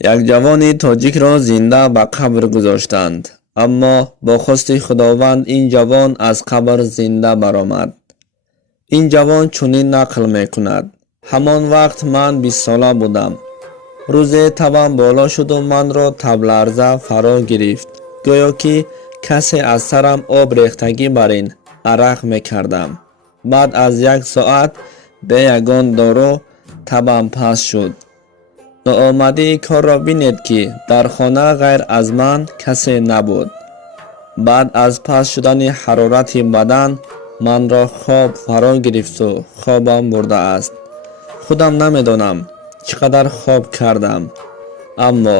як ҷавони тоҷикро зинда ба қабр гузоштанд, аммо бо хости худованд ин ҷавон аз қабр зинда баромад. ин ҷавон чунин нақл мекунад: ҳамон вақт ман 20 сола будам. рӯзе табам боло шуду манро табларза фаро гирифт, гӯё ки касе аз сарам об рехтагӣ бар ин арақ мекардам. баъд аз 1 соат бе ягон дору табам паст шуд. ноомадии корро бинед ки дар хона ғайр аз ман касе набуд. баъд аз паст шудани ҳарорати бадан манро хоб фаро гирифту хобам бурдааст. худам намедонам чӣ қадар хоб кардам, аммо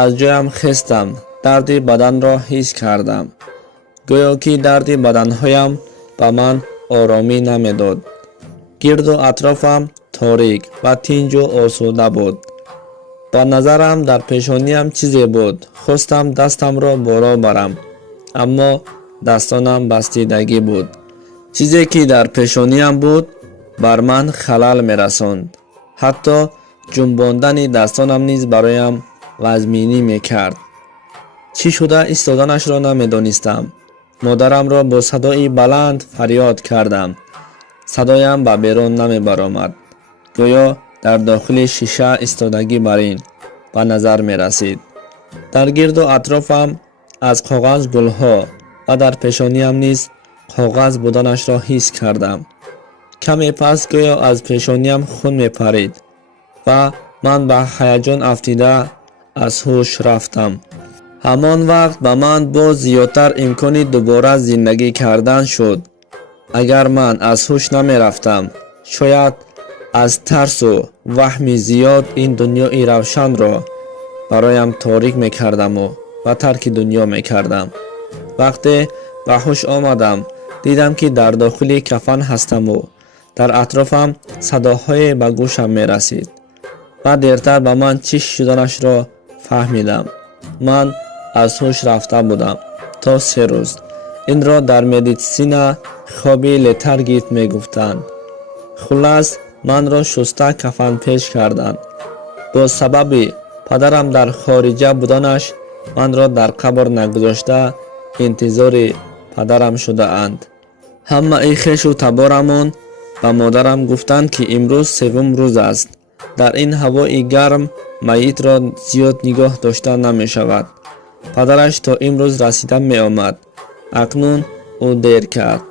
аз ҷоям хестам, дарди баданро ҳис кардам, гӯё ки дарди баданҳоям ба ман оромӣ намедод. гирду атрофам торик ва тинҷу осуда буд. ба назарам дар пешониям чизе буд. хостам дастамро боло барам, аммо дастонам бастидагӣ буд. чизе ки дар пешониям буд бар ман халал мерасонд. ҳатто ҷунбондани дастонам низ бароям вазминӣ мекард. чӣ шуда истоданашро намедонистам. модарамро бо садои баланд фарёд кардам. садоям ба берун намебаромад, гӯё дар дохили шиша истодагӣ бар ин ба назар мерасид. дар гирду атрофам аз коғаз гулҳо ва дар пешониям низ коғаз буданашро ҳис кардам. каме пас гӯё аз пешониям хун мепарид ва ман ба ҳаяҷон афтида аз ҳуш рафтам. ҳамон вақт ба ман боз зиёдтар имкони дубора зиндагӣ кардан шуд. агар ман аз ҳуш намерафтам, шояд аз тарсу ваҳми зиёд ин дунёи равшанро бароям торик мекардаму ва тарки дунё мекардам. вақте ба ҳуш омадам, дидам ки дар дохили кафан ҳастаму дар атрофам садоҳое ба гӯшам мерасид. ва дертар ба ман чӣ шуданашро фаҳмидам. ман аз ҳуш рафта будам то 3 рӯз. инро дар медитсина хоби летаргит мегуфтанд. хулас манро шуста кафанпеш карданд. бо сабаби падарам дар хориҷа буданаш манро дар қабр нагузошта интизори падарам шудаанд. ҳамаи хешу таборамон ба модарам гуфтанд ки имрӯз 3-ум рӯз аст. дар ин ҳавои гарм маитро зиёд нигоҳ дошта намешавад. падараш то имрӯз расида меомад. акнун ӯ дер кард.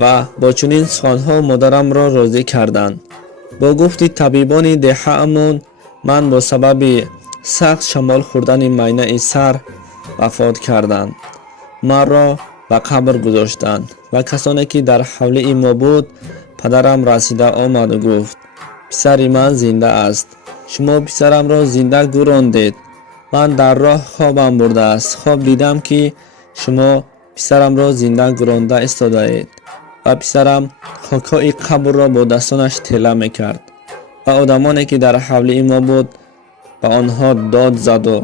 ва бо чунин суханҳо модарамро розӣ карданд. бо гуфти табибони деҳаамон ман бо сабаби сахт шамол хӯрдани майнаи сар вафот кардам. маро ба қабр гузоштанд ва касоне ки дар ҳавлии мо буд, падарам расида омаду гуфт: писари ман зинда аст. шумо писарамро зинда гӯрондед. ман дар роҳ хобам бурдааст. хоб дидам ки шумо писарамро зинда гӯронда истодаед. ва писарам хокҳои қабрро бо дастонаш тела мекард. ва одамоне ки дар ҳавлии мо буд ба онҳо дод заду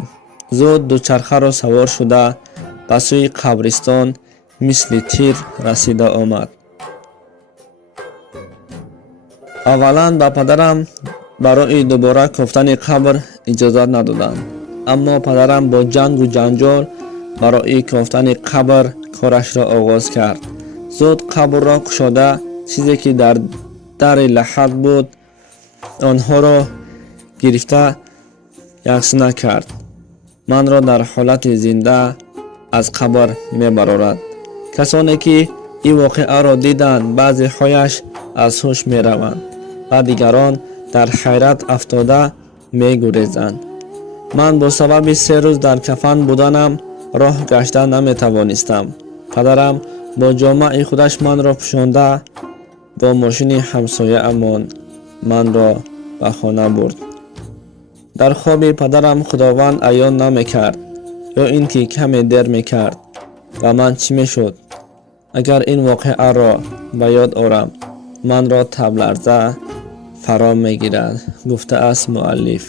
зуд дучархаро савор шуда ба сӯи қабристон мисли тир расида омад. аввалан ба падарам барои дубора кофтани қабр иҷозат надоданд. аммо падарам бо ҷангу ҷанҷол барои кофтани қабр корашро оғоз кард. зуд қабрро кушода, чизе ки дар дари лаҳад буд, онҳоро гирифта яксина кард. манро дар ҳолати зинда аз қабр мебарорад. касоне ки ин воқеаро диданд, баъзеҳояш аз ҳуш мераванд ва дигарон дар ҳайрат афтода мегурезанд. ман бо сабаби 3 рӯз дар кафан буданам роҳ гашта наметавонистам. падарам бо ҷомаи худаш манро пӯшонда бо мошини ҳамсояамон манро ба хона бурд. дар хоби падарам худованд аён намекард ё ин ки каме дер мекард. ва ман чӣ мешуд? агар ин воқеаро ба ёд орам, манро табларза фаро мегирад, гуфтааст муаллиф.